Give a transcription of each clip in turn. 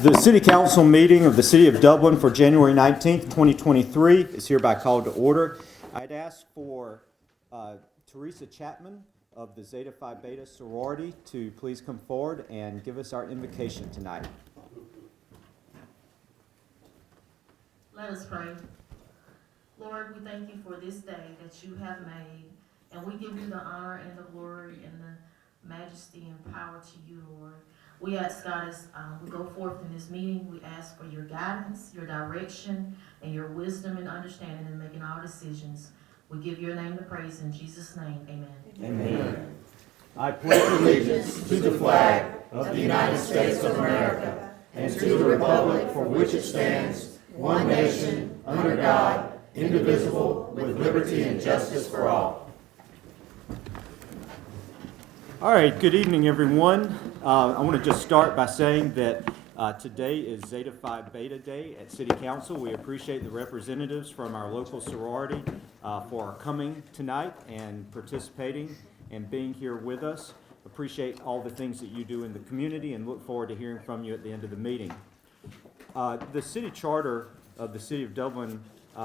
The City Council meeting of the City of Dublin for January 19th, 2023 is hereby called to order. I'd ask for Teresa Chapman of the Zeta Phi Beta sorority to please come forward and give us our invocation tonight. Let us pray. Lord, we thank you for this day that you have made, and we give you the honor and the glory and the majesty and power to you, Lord. We ask, God, as we go forth in this meeting, we ask for your guidance, your direction, and your wisdom and understanding in making our decisions. We give your name the praise in Jesus' name. Amen. Amen. I pledge allegiance to the flag of the United States of America and to the republic for which it stands, one nation, under God, indivisible, with liberty and justice for all. All right, good evening, everyone. I want to just start by saying that today is Zeta Phi Beta Day at City Council. We appreciate the representatives from our local sorority for coming tonight and participating and being here with us. Appreciate all the things that you do in the community and look forward to hearing from you at the end of the meeting. The city charter of the City of Dublin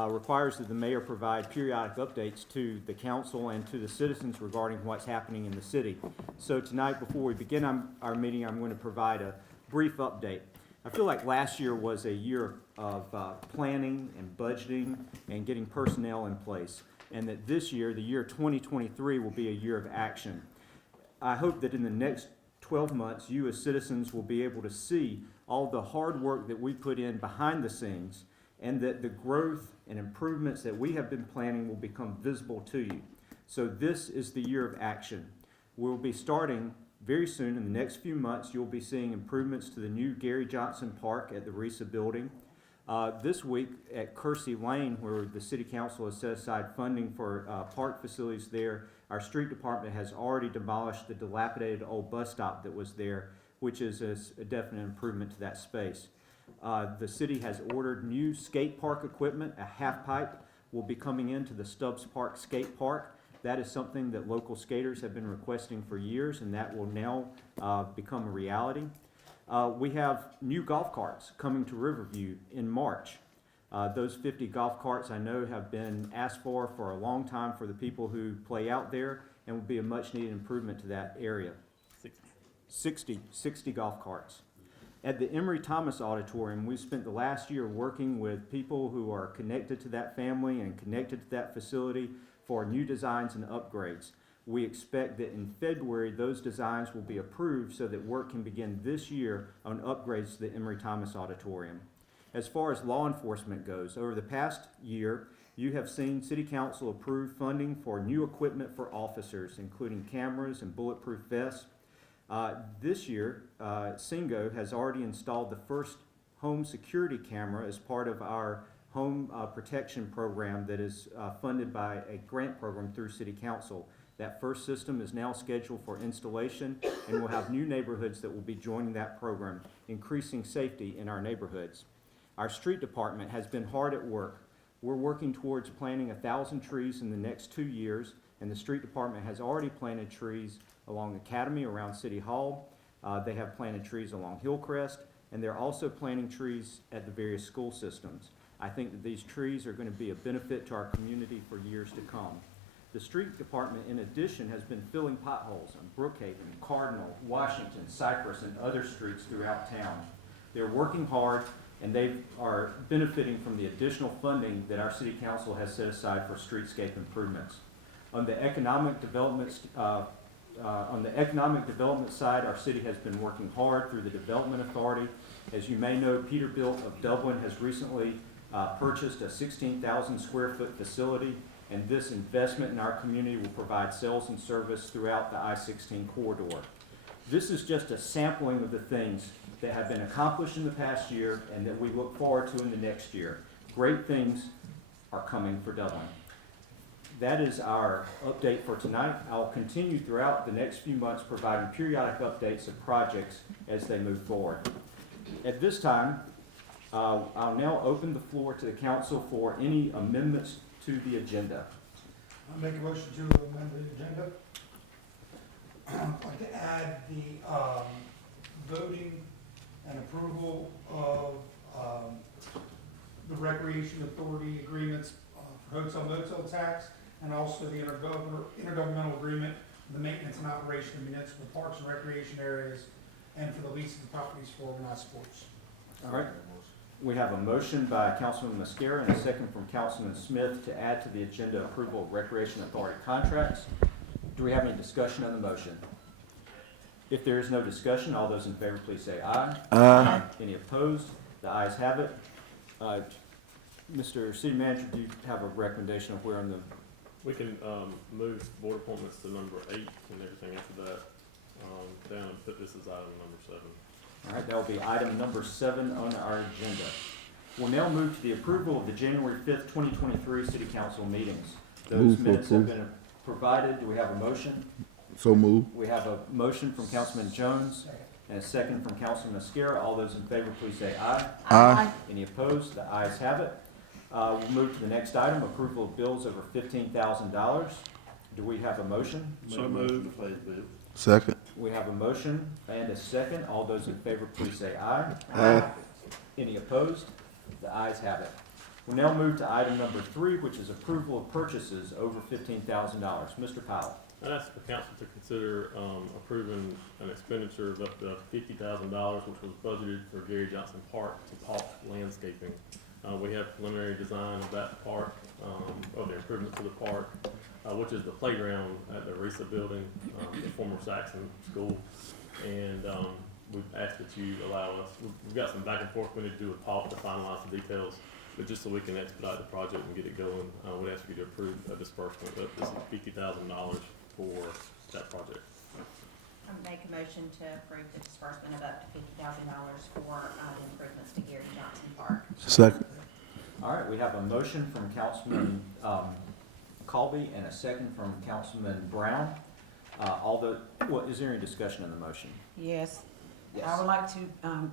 requires that the mayor provide periodic updates to the council and to the citizens regarding what's happening in the city. So tonight, before we begin our meeting, I'm going to provide a brief update. I feel like last year was a year of planning and budgeting and getting personnel in place, and that this year, the year 2023, will be a year of action. I hope that in the next 12 months, you as citizens will be able to see all the hard work that we put in behind the scenes, and that the growth and improvements that we have been planning will become visible to you. So this is the year of action. We'll be starting very soon. In the next few months, you'll be seeing improvements to the new Gary Johnson Park at the RISA building. This week at Kersey Lane, where the City Council has set aside funding for park facilities there, our street department has already demolished the dilapidated old bus stop that was there, which is a definite improvement to that space. The city has ordered new skate park equipment. A half pipe will be coming into the Stubbs Park skate park. That is something that local skaters have been requesting for years, and that will now become a reality. We have new golf carts coming to Riverview in March. Those 50 golf carts I know have been asked for a long time for the people who play out there, and will be a much needed improvement to that area. 60 golf carts. At the Emory Thomas Auditorium, we spent the last year working with people who are connected to that family and connected to that facility for new designs and upgrades. We expect that in February, those designs will be approved so that work can begin this year on upgrades to the Emory Thomas Auditorium. As far as law enforcement goes, over the past year, you have seen City Council approve funding for new equipment for officers, including cameras and bulletproof vests. This year, Singo has already installed the first home security camera as part of our home protection program that is funded by a grant program through City Council. That first system is now scheduled for installation, and we'll have new neighborhoods that will be joining that program, increasing safety in our neighborhoods. Our street department has been hard at work. We're working towards planting 1,000 trees in the next 2 years, and the street department has already planted trees along Academy around City Hall. They have planted trees along Hillcrest, and they're also planting trees at the various school systems. I think that these trees are going to be a benefit to our community for years to come. The street department, in addition, has been filling potholes on Brookhaven, Cardinal, Washington, Cypress, and other streets throughout town. They're working hard, and they are benefiting from the additional funding that our City Council has set aside for streetscape improvements. On the economic development side, our city has been working hard through the Development Authority. As you may know, Peterbilt of Dublin has recently purchased a 16,000 square foot facility, and this investment in our community will provide sales and service throughout the I-16 corridor. This is just a sampling of the things that have been accomplished in the past year and that we look forward to in the next year. Great things are coming for Dublin. That is our update for tonight. I'll continue throughout the next few months providing periodic updates of projects as they move forward. At this time, I'll now open the floor to the council for any amendments to the agenda. I'll make a motion to amend the agenda. I'd like to add the voting and and approval of the Recreation Authority agreements for hotel motel tax, and also the intergovernmental agreement for the maintenance and operation of municipal parks and recreation areas, and for the leasing of properties for organized sports. All right. We have a motion by Councilman Mascara and a second from Councilman Smith to add to the agenda approval of Recreation Authority contracts. Do we have any discussion on the motion? If there is no discussion, all those in favor please say aye. Aye. Any opposed? The ayes have it. Mr. City Manager, do you have a recommendation of where in the, We can move board appointments to number 8 and everything after that down and put this as item number 7. all right, that will be item number 7 on our agenda. We'll now move to the approval of the January 5th, 2023 City Council meetings. Those Move for minutes have approval. been provided. Do we have a motion? So move. We have a motion from Councilman Jones and a second from Councilman Mascara. All those in favor, please say aye. Aye. Any opposed? The ayes have it. We'll move to the next item, approval of bills over $15,000. Do we have a motion? So moved. Second. We have a motion and a second. All those in favor, please say aye. Aye. Any opposed? The ayes have it. We'll now move to item number 3, which is approval of purchases over $15,000. Mr. Powell. I'd ask the council to consider approving an expenditure of up to $50,000, which was budgeted for Gary Johnson Park to Paulk Landscaping. We have preliminary design of that park, of the improvements to the park, which is the playground at the RISA building, the former Saxon School. And we've asked that you allow us, we've got some back and forth we need to do with Paulk to finalize the details, but just so we can expedite the project and get it going, we'd ask you to approve a disbursement of this $50,000 for that project. I make a motion to approve the disbursement of up to $50,000 for the improvements to Gary Johnson Park. Second. All right, we have a motion from Councilman Colby and a second from Councilman Brown. Is there any discussion on the motion? Yes. Yes. I would like to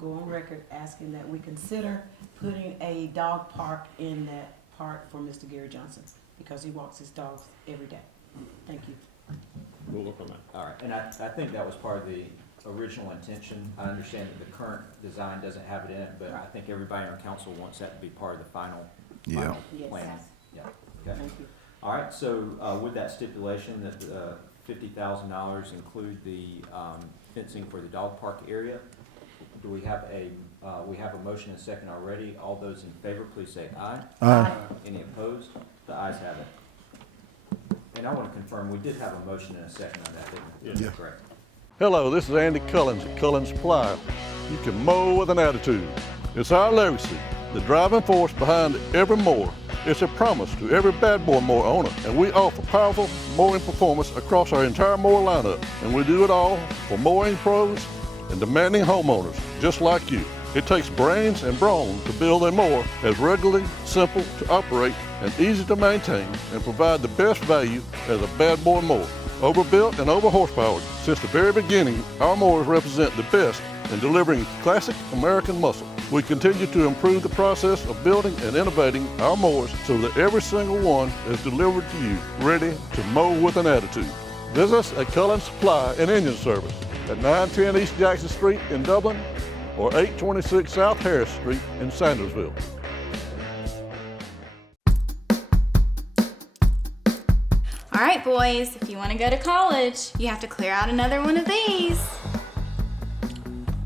go on record asking that we consider putting a dog park in that park for Mr. Gary Johnson, because he walks his dogs every day. Thank you. We'll work on that. All right, and I think that was part of the original intention. I understand that the current design doesn't have it in it, but I think everybody on council wants that to be part of the final Yeah. Yes. plan. Yeah, okay. Thank you. All right, so with that stipulation that $50,000 include the fencing for the dog park area, do we have we have a motion and a second already. All those in favor, please say aye. Aye. Any opposed? The ayes have it. And I want to confirm, we did have a motion and a second on that, didn't we? Yes. Yeah. Correct. Hello, this is Andy Cullins at Cullins Supply. You can mow with an attitude. It's our legacy, the driving force behind every mower. It's a promise to every bad boy mower owner, and we offer powerful mowing performance across our entire mower lineup. And we do it all for mowing pros and demanding homeowners just like you. It takes brains and brawn to build a mower as regularly, simple to operate, and easy to maintain, and provide the best value as a bad boy mower. Overbuilt and over horsepowered, since the very beginning, our mowers represent the best in delivering classic American muscle. We continue to improve the process of building and innovating our mowers so that every single one is delivered to you, ready to mow with an attitude. Visit us at Cullins Supply and Engine Service at 910 East Jackson Street in Dublin, or 826 South Harris Street in Sandersville. All right, boys, if you want to go to college, you have to clear out another one of these.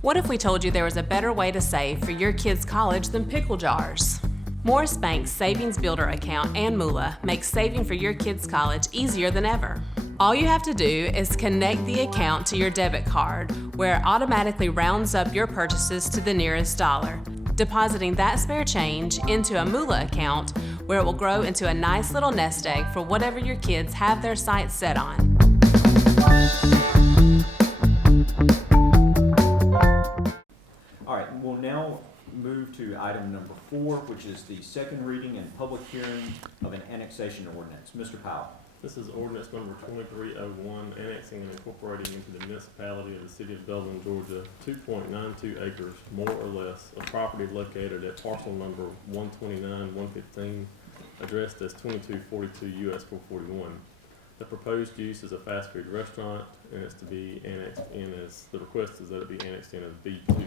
What if we told you there was a better way to save for your kids' college than pickle jars? Morris Bank's Savings Builder account and moolah makes saving for your kids' college easier than ever. All you have to do is connect the account to your debit card, where it automatically rounds up your purchases to the nearest dollar, depositing that spare change into a moolah account where it will grow into a nice little nest egg for whatever your kids have their sights set on. All right, we'll now move to item number 4, which is the second reading and public hearing of an annexation ordinance. Mr. Powell. This is ordinance number 2301, annexing and incorporating into the municipality of the city of Dublin, Georgia, 2.92 acres, more or less, of property located at parcel number 129-115, addressed as 2242 US 441. The proposed use is a fast food restaurant, and it's to be annexed in as, the request is that it be annexed in as B2.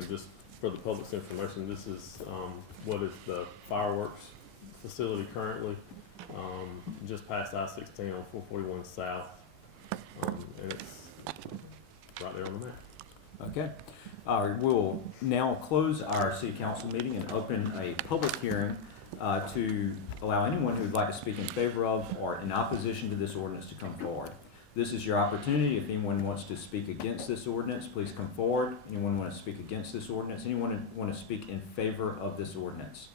and just for the public's information, this is, what is the fireworks facility currently, just past I-16 on 441 South. And it's right there on the map. Okay. We'll now close our city council meeting and open a public hearing to allow anyone who would like to speak in favor of or in opposition to this ordinance to come forward. This is your opportunity. If anyone wants to speak against this ordinance, please come forward. Anyone want to speak against this ordinance? Anyone want to speak in favor of this ordinance?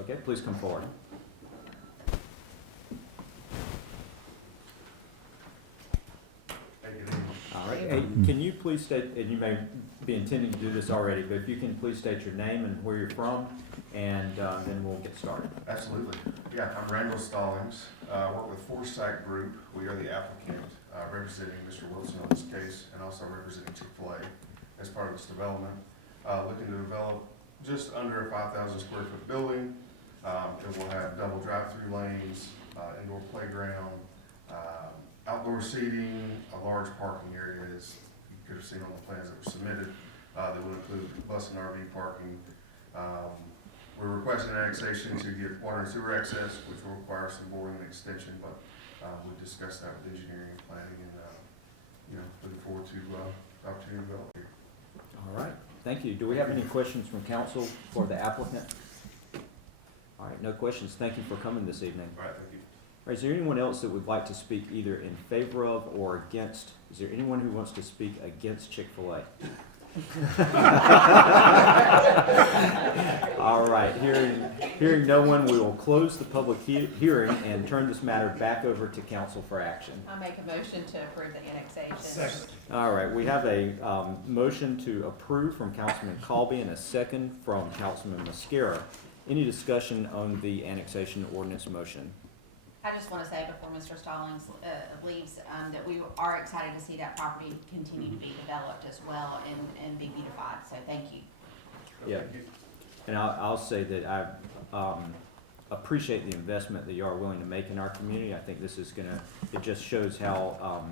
Okay, please come forward. All right. Hey, can you please state, and you may be intending to do this already, but if you can please state your name and where you're from, and then we'll get started. Absolutely. Yeah, I'm Randall Stallings. Work with Foresight Group. We are the applicant representing Mr. Wilson on this case and also representing Chick-fil-A as part of this development. Looking to develop just under a 5,000 square foot building. It will have double drive-through lanes, indoor playground, outdoor seating, a large parking area, as you could have seen on the plans that were submitted. That would include bus and RV parking. We're requesting annexation to get water and sewer access, which will require some boring and extension, but we discussed that with engineering and planning, and looking forward to the opportunity to develop here. All right, thank you. Do we have any questions from council for the applicant? All right, no questions. Thank you for coming this evening. All right, thank you. All right, is there anyone else that would like to speak either in favor of or against? Is there anyone who wants to speak against Chick-fil-A? All right, hearing no one, we will close the public hearing and turn this matter back over to council for action. I make a motion to approve the annexation. Second. All right, we have a motion to approve from Councilman Colby and a second from Councilman Mascara. Any discussion on the annexation ordinance motion? I just want to say before Mr. Stallings leaves, that we are excited to see that property continue to be developed as well and be beautified, so thank you. Yeah, and I'll say that I appreciate the investment that you are willing to make in our community. I think this is it just shows how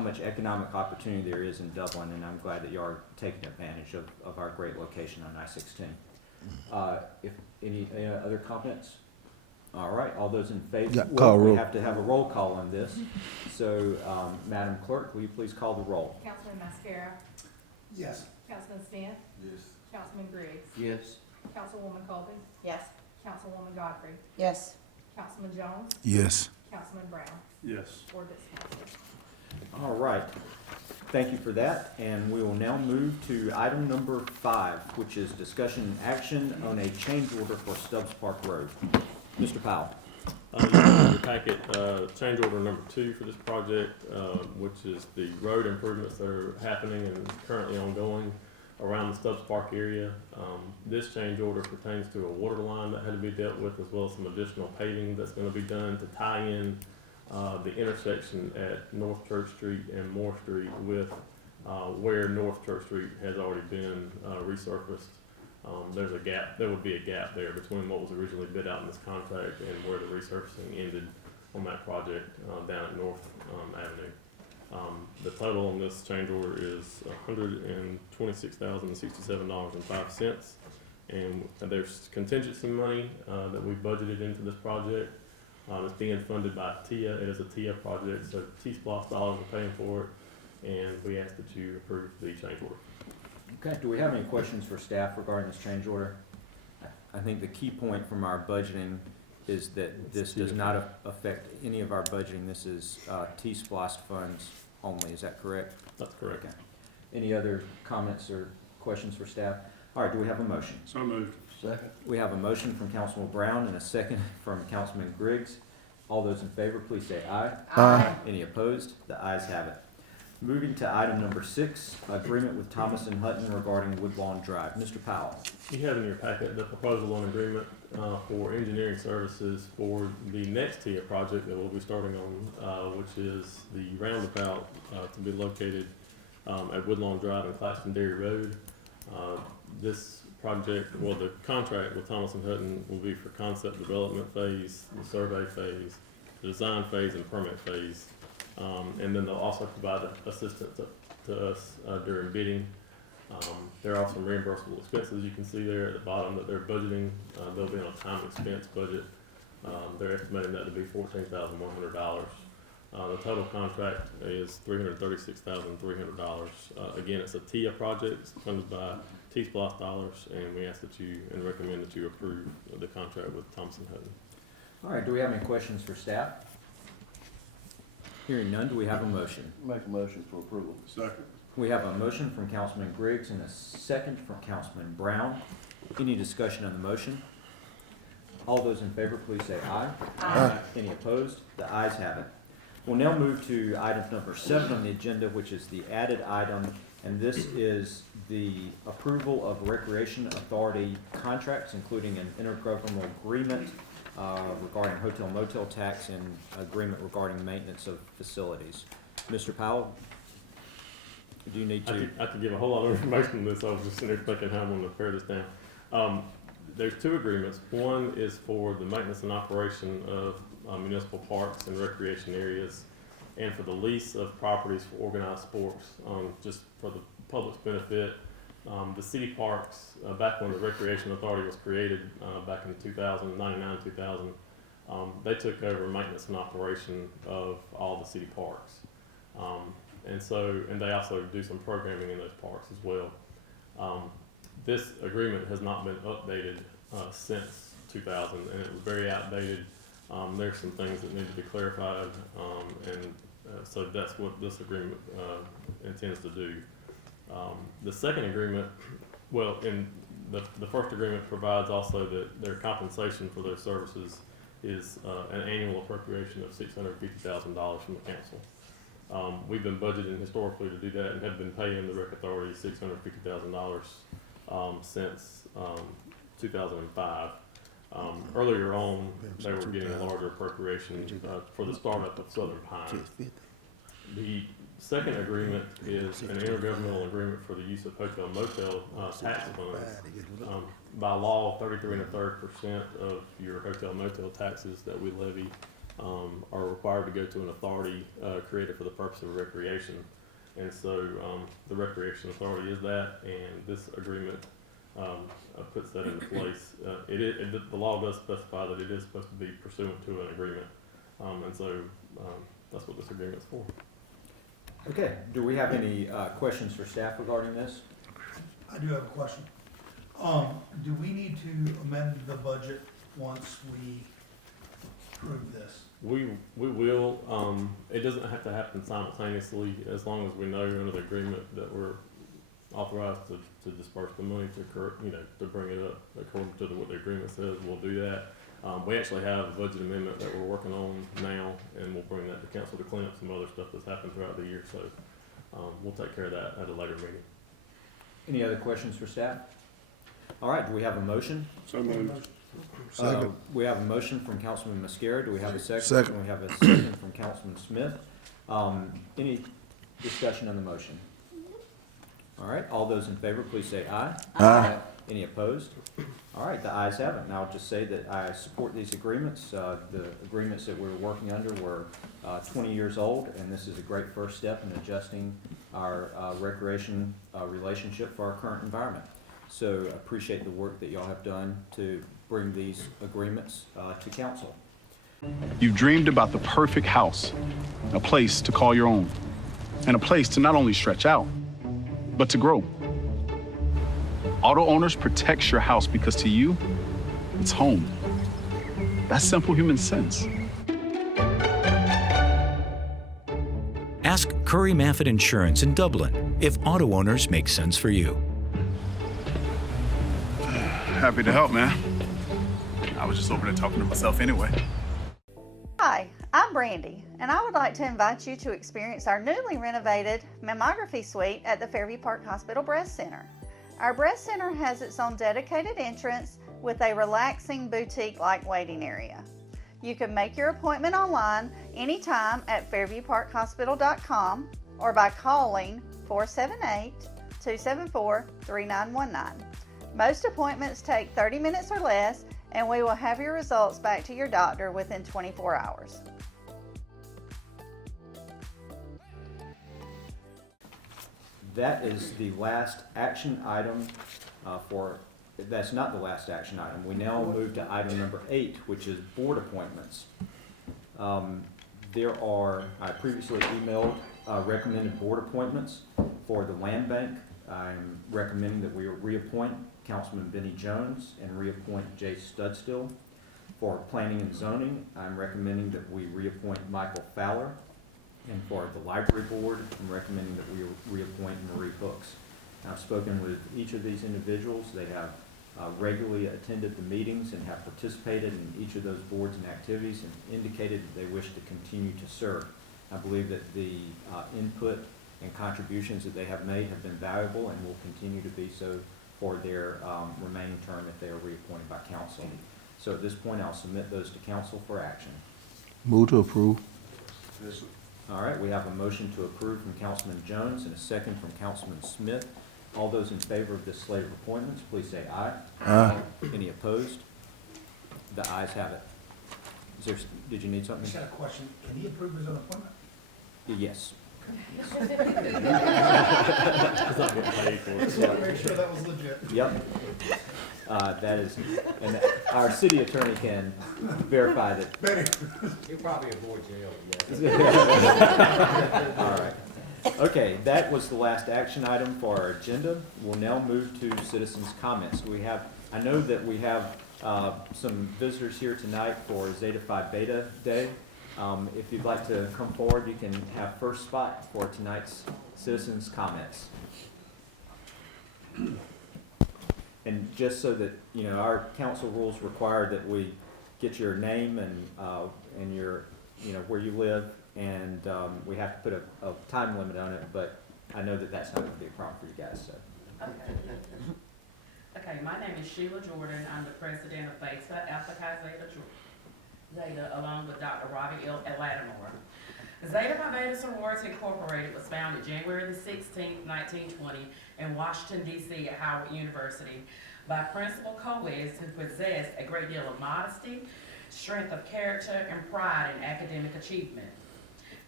much economic opportunity there is in Dublin, and I'm glad that you are taking advantage of our great location on I-16. If any other comments? All right, all those in favor? Yeah, Well, call we roll. have to have a roll call on this. So, Madam Clerk, will you please call the roll? Councilman Mascara, Yes. Councilman Smith, Yes. Councilman Griggs, Yes. Councilwoman Colby, Yes. Councilwoman Godfrey, Yes. Councilman Jones, Yes. Councilman Brown. Yes. Ordinance passes. All right. Thank you for that, and we will now move to item number 5, which is discussion and action on a change order for Stubbs Park Road. Mr. Powell. You have in your packet, change order number 2 for this project, which is the road improvements that are happening and currently ongoing around the Stubbs Park area. This change order pertains to a water line that had to be dealt with, as well as some additional paving that's gonna be done to tie in the intersection at North Church Street and Moore Street with where North Church Street has already been resurfaced. There's a gap, there would be a gap there between what was originally bid out in this contract and where the resurfacing ended on that project down at North Avenue. The total on this change order is $126,067.05. And there's contingency money that we budgeted into this project. It's being funded by TIA. It is a TIA project, so T-SPLOST dollars are paying for it, and we ask that you approve the change order. Okay, do we have any questions for staff regarding this change order? I think the key point from our budgeting is that this does not affect any of our budgeting. This is T-SPLOST funds only. Is that correct? That's correct. Okay. Any other comments or questions for staff? All right, do we have a motion? So moved. Second. We have a motion from Councilman Brown and a second from Councilman Griggs. All those in favor, please say aye. Aye. Any opposed? The ayes have it. Moving to item number 6, agreement with Thomas and Hutton regarding Woodlawn Drive. Mr. Powell. You have in your packet the proposal on agreement for engineering services for the next TIA project that we'll be starting on, which is the roundabout to be located at Woodlawn Drive and Claxton Dairy Road. This project, well, the contract with Thomas and Hutton will be for concept development phase, the survey phase, the design phase, and permit phase. And then they'll also provide assistance to us during bidding. There are some reimbursable expenses you can see there at the bottom that they're budgeting. They'll be on a time expense budget. They're estimating that to be $14,100. The total contract is $336,300. Again, it's a TIA project. It's funded by T-Splosh dollars, and we ask that you and recommend that you approve the contract with Thompson Hutton. All right, do we have any questions for staff? Hearing none, do we have a motion? Make a motion for approval. Second. We have a motion from Councilman Griggs and a second from Councilman Brown. Any discussion on the motion? All those in favor, please say aye. Aye. Any opposed? The ayes have it. We'll now move to item number 7 on the agenda, which is the added item, and this is the approval of Recreation Authority contracts, including an intergovernmental agreement regarding hotel motel tax and agreement regarding maintenance of facilities. Mr. Powell, do you need to? I could give a whole lot of information on this. I was just sitting there thinking how I'm going to pare this down. There's 2 agreements. One is for the maintenance and operation of municipal parks and recreation areas, and for the lease of properties for organized sports. Just for the public's benefit, the city parks, back when the Recreation Authority was created back in 99, 2000, they took over maintenance and operation of all the city parks. And they also do some programming in those parks as well. This agreement has not been updated since 2000, and it was very outdated. There's some things that need to be clarified, so that's what this agreement intends to do. The second agreement, well, in the first agreement provides also that their compensation for their services is an annual appropriation of $650,000 from the council. We've been budgeting historically to do that and have been paying the Rec Authority $650,000 since 2005. Earlier on, they were getting a larger appropriation for the startup of Southern Pine. The second agreement is an intergovernmental agreement for the use of hotel motel tax funds. By law, 33 1/3% of your hotel motel taxes that we levy are required to go to an authority created for the purpose of recreation. And so the Recreation Authority is that, and this agreement puts that into place. The law does specify that it is supposed to be pursuant to an agreement, and so that's what this agreement's for. Okay, do we have any questions for staff regarding this? I do have a question. Do we need to amend the budget once we approve this? We will. It doesn't have to happen simultaneously, as long as we know under the agreement that we're authorized to disperse the money to bring it up according to what the agreement says. We'll do that. We actually have a budget amendment that we're working on now, and we'll bring that to council to clean up some other stuff that's happened throughout the year. So we'll take care of that at a later meeting. Any other questions for staff? All right, do we have a motion? So moved. Second. We have a motion from Councilman Mascara. Do we have a second? Second. And we have a second from Councilman Smith. Any discussion on the motion? All right, all those in favor, please say aye. Aye. Any opposed? All right, the ayes have it. Now I'll just say that I support these agreements. The agreements that we're working under were 20 years old, and this is a great first step in adjusting our recreation relationship for our current environment. So I appreciate the work that y'all have done to bring these agreements to council. You've dreamed about the perfect house, a place to call your own, and a place to not only stretch out, but to grow. Auto Owners protects your house because to you, it's home. That's simple human sense. Ask Curry Maffett Insurance in Dublin if Auto Owners makes sense for you. Happy to help, man. I was just over there talking to myself anyway. Hi, I'm Brandy, and I would like to invite you to experience our newly renovated mammography suite at the Fairview Park Hospital Breast Center. Our breast center has its own dedicated entrance with a relaxing boutique-like waiting area. You can make your appointment online anytime at fairviewparkhospital.com or by calling 478-274-3919. Most appointments take 30 minutes or less, and we will have your results back to your doctor within 24 hours. That is the last action item that's not the last action item. We now move to item number 8, which is board appointments. I previously emailed recommended board appointments for the land bank. I'm recommending that we reappoint Councilman Benny Jones and reappoint Jay Studstill. For planning and zoning, I'm recommending that we reappoint Michael Fowler. And for the library board, I'm recommending that we reappoint Marie Hooks. I've spoken with each of these individuals. They have regularly attended the meetings and have participated in each of those boards and activities and indicated that they wish to continue to serve. I believe that the input and contributions that they have made have been valuable and will continue to be so for their remaining term if they are reappointed by council. So at this point, I'll submit those to council for action. Move to approve. All right, we have a motion to approve from Councilman Jones and a second from Councilman Smith. All those in favor of this slate of appointments, please say aye. Aye. Any opposed? The ayes have it. Did you need Just something? got a question. Can he approve his own appointment? Yes. It's not getting paid for it. Just want to make sure that was legit. Yep. That is, and our city attorney can verify that. He'll probably avoid jail, All right. Okay, that was the last action item for our agenda. We'll now move to citizens' comments. I know that we have some visitors here tonight for Zeta Phi Beta Day. If you'd like to come forward, you can have first spot for tonight's citizens' comments. And just so that, you know, our council rules require that we get your name and your, you know, where you live, and we have to put a time limit on it, but I know that that's not going to be a problem for you guys, so. Okay, my name is Sheila Jordan. I'm the president of Beta Alpha Chi Zeta, along with Dr. Robbie L. Lattimore. Zeta Phi Beta Sorority Incorporated was founded January the 16th, 1920 in Washington, D.C. at Howard University by principal co-eds who possessed a great deal of modesty, strength of character, and pride in academic achievement.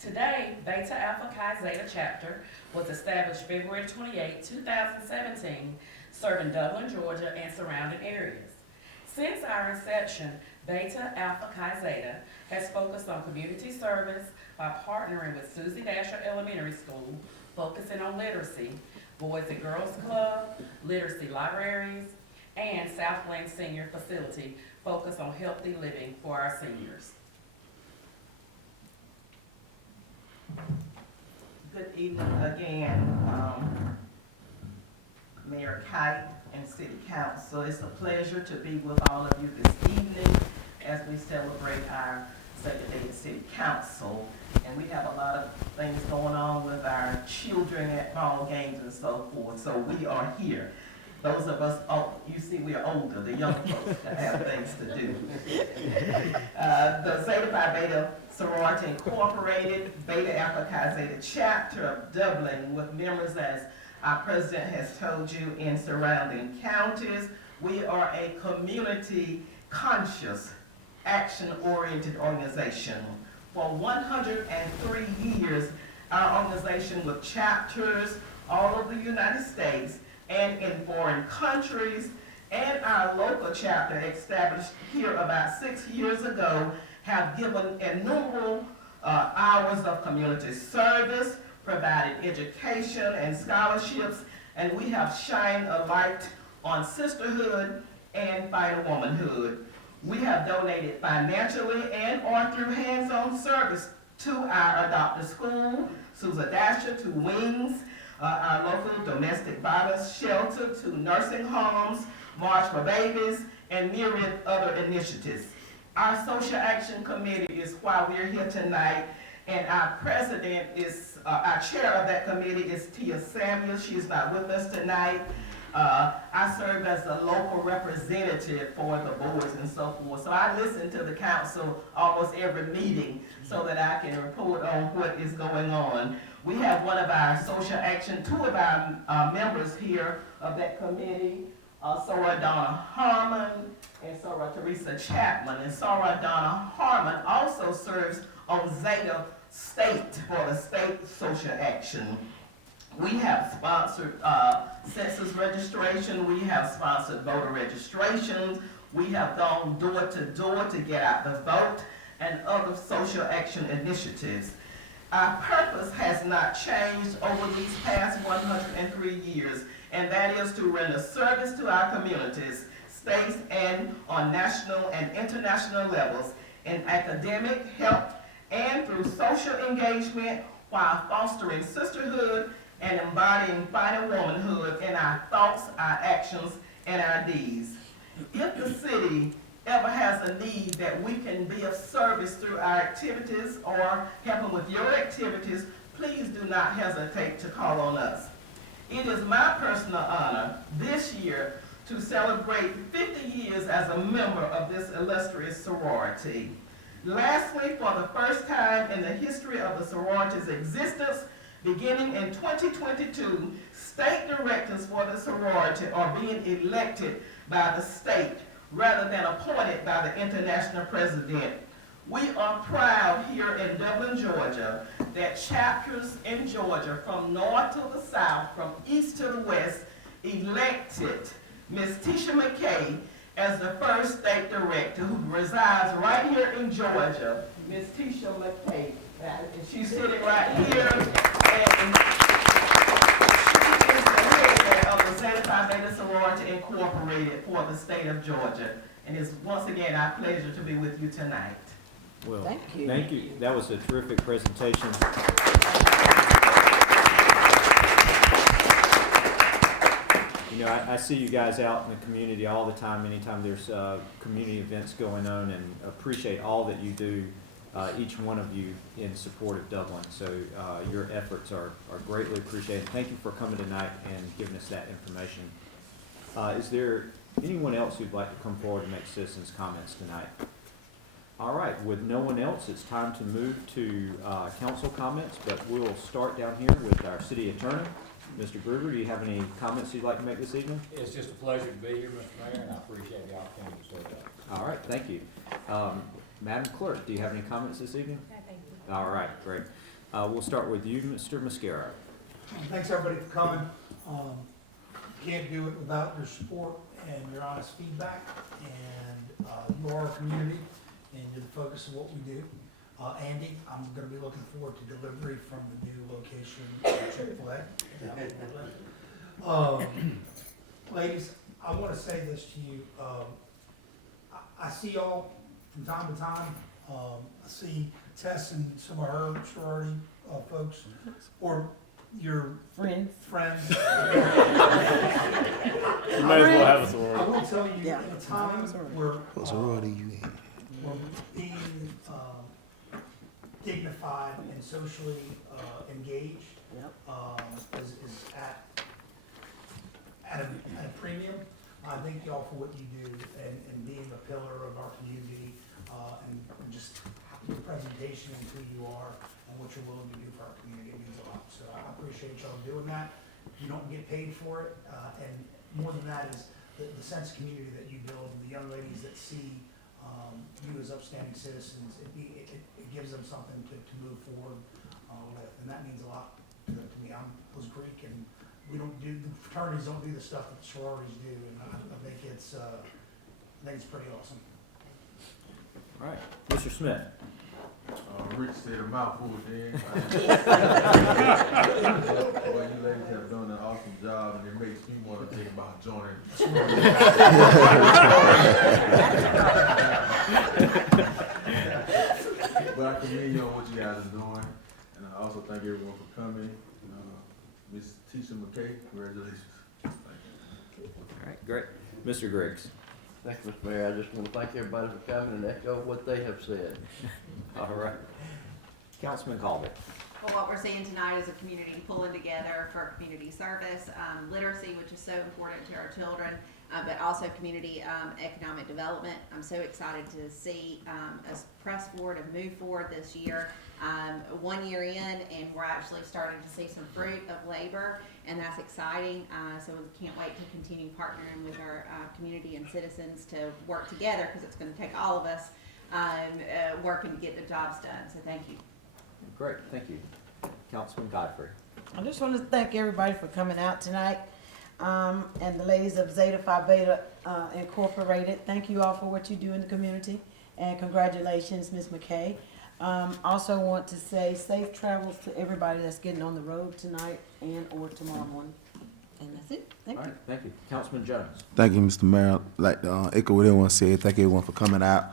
Today, Beta Alpha Chi Zeta chapter was established February 28, 2017, serving Dublin, Georgia, and surrounding areas. Since our inception, Beta Alpha Chi Zeta has focused on community service by partnering with Susie Dasher Elementary School, focusing on literacy, Boys and Girls Club, literacy libraries, and Southland Senior Facility, focused on healthy living for our seniors. Good evening again, Mayor Kite and City Council. It's a pleasure to be with all of you this evening as we celebrate our Zeta Beta City Council. And we have a lot of things going on with our children at ball games and so forth, so we are here. Those of us, you see we are older, the young folks that have things to do. The Zeta Phi Beta Sorority Incorporated, Beta Alpha Chi Zeta chapter of Dublin, with members, as our president has told you, in surrounding counties. We are a community conscious, action-oriented organization. For 103 years, our organization with chapters all over the United States and in foreign countries, and our local chapter established here about 6 years ago, have given innumerable hours of community service, provided education and scholarships, and we have shined a light on sisterhood and vital womanhood. We have donated financially and or through hands-on service to our adopted school, Susan Dasher, to Wings, our local domestic violence shelter, to nursing homes, March for Babies, and myriad other initiatives. Our Social Action Committee is why we're here tonight, and our president is, our chair of that committee is Tia Samuels. She's not with us tonight. I serve as a local representative for the boards and so forth. So I listen to the council almost every meeting so that I can report on what is going on. We have one of our social action, two of our members here of that committee, Sora Donna Harmon and Sora Teresa Chapman. And Sora Donna Harmon also serves on Zeta State for the state social action. We have sponsored census registration, we have sponsored voter registrations, we have gone door to door to get out the vote, and other social action initiatives. Our purpose has not changed over these past 103 years, and that is to render service to our communities, states, and on national and international levels in academic, health, and through social engagement while fostering sisterhood and embodying final womanhood in our thoughts, our actions, and our deeds. If the city ever has a need that we can be of service through our activities or helping with your activities, please do not hesitate to call on us. It is my personal honor this year to celebrate 50 years as a member of this illustrious sorority. Lastly, for the first time in the history of the sorority's existence, beginning in 2022, state directors for the sorority are being elected by the state rather than appointed by the international president. We are proud here in Dublin, Georgia, that chapters in Georgia from north to the south, from east to the west, elected Ms. Tisha McKay as the first state director who resides right here in Georgia. Ms. Tisha McKay, and she's sitting right here, and she is the head of the Zeta Phi Beta Sorority Incorporated for the state of Georgia. And it's once again our pleasure to be with you tonight. Well, Thank you. Thank you. That was a terrific presentation. You know, I see you guys out in the community all the time, anytime there's community events going on, and appreciate all that you do, each one of you, in support of Dublin. So your efforts are greatly appreciated. Thank you for coming tonight and giving us that information. Is there anyone else who'd like to come forward and make citizens' comments tonight? All right, with no one else, it's time to move to council comments, but we'll start down here with our city attorney. Mr. Gruber, do you have any comments you'd like to make this evening? It's just a pleasure to be here, Mr. Mayor, and I appreciate the opportunity to say that. All right, thank you. Madam Clerk, do you have any comments this evening? No, thank you. All right, great. We'll start with you, Mr. Mascaro. Thanks, everybody, for coming. Can't do it without your support and your honest feedback, and you are our community, and you're the focus of what we do. Andy, I'm gonna be looking forward to delivery from the new location at Chick-fil-A. Ladies, I wanna say this to you, I see y'all from time to time. I see Tess and some of her sorority folks, or your Friends. friends. You may as well have a I sorority. will tell you, Yeah. in a time where What sorority you in? we're being dignified and socially engaged Yep. is at a premium. I thank y'all for what you do and being a pillar of our community and just your presentation and who you are and what you're willing to do for our community means a lot. So I appreciate y'all doing that. You don't get paid for it, and more than that is the sense of community that you build, and the young ladies that see you as upstanding citizens. It gives them something to move forward with, and that means a lot to me. I was Greek, and the fraternities don't do the stuff that the sororities do, and I think it's pretty awesome. All right, Mr. Smith. Rich said a mouthful then. Well, you ladies have done an awesome job, and it makes me want to think about joining. But I commend you on what you guys are doing, and I also thank everyone for coming. Miss Tisha McKay, congratulations. All right, great. Mr. Griggs. Thank you, Mr. Mayor. I just want to thank everybody for coming and echo what they have said. All right. Councilman Colbert. Well, what we're seeing tonight is a community pulling together for community service, literacy, which is so important to our children, but also community economic development. I'm so excited to see us press forward and move forward this year. 1 year in, and we're actually starting to see some fruit of labor, and that's exciting. So we can't wait to continue partnering with our community and citizens to work together, because it's going to take all of us working to get the jobs done. So thank you. Great, thank you. Councilman Godfrey. I just want to thank everybody for coming out tonight, and the ladies of Zeta Phi Beta Incorporated. Thank you all for what you do in the community, and congratulations, Ms. McKay. Also want to say safe travels to everybody that's getting on the road tonight and or tomorrow morning. And that's it. Thank All you. right, thank you. Councilman Jones. Thank you, Mr. Mayor. I'd like to echo what everyone said. Thank everyone for coming out.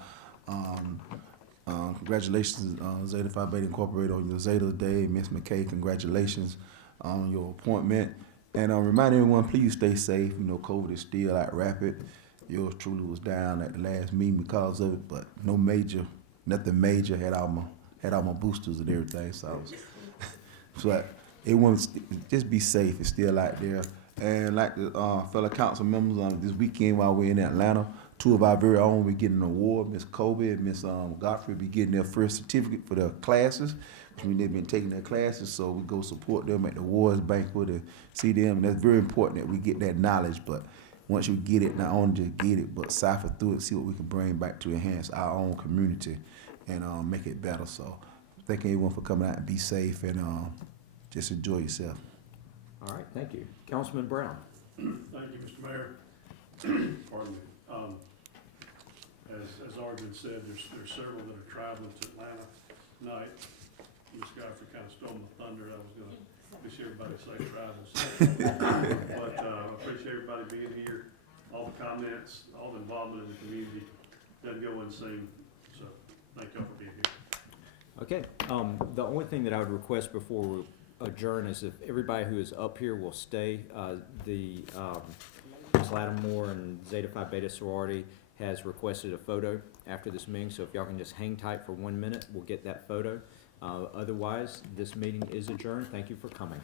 Congratulations, Zeta Phi Beta Incorporated, on your Zeta Day. Ms. McKay, congratulations on your appointment. And remind everyone, please stay safe. You know, COVID is still out rapid. Yours truly was down at the last meeting because of it, but nothing major. Had all my boosters and everything. So, so everyone just be safe. It's still out there. And like the fellow council members, this weekend while we're in Atlanta, two of our very own will be getting an award. Miss Kobe and Miss Godfrey will be getting their first certificate for their classes, which means they've been taking their classes. So we go support them at the awards banquet and see them. And that's very important that we get that knowledge. But once you get it, not only just get it, but cipher through it, see what we can bring back to enhance our own community and make it better. So thank everyone for coming out and be safe and just enjoy yourself. All right, thank you. Councilman Brown. Thank you, Mr. Mayor. Pardon me. As already been said, there's several that are traveling to Atlanta tonight. Ms. Godfrey kind of stole my thunder. I was gonna wish everybody safe travels. But I appreciate everybody being here, all the comments, all the involvement in the community. Doesn't go unseen, so thank y'all for being here. Okay, the only thing that I would request before we adjourn is if everybody who is up here will stay. Ms. Lattimore and Zeta Phi Beta Sorority has requested a photo after this meeting, so if y'all can just hang tight for 1 minute, we'll get that photo. Otherwise, this meeting is adjourned. Thank you for coming.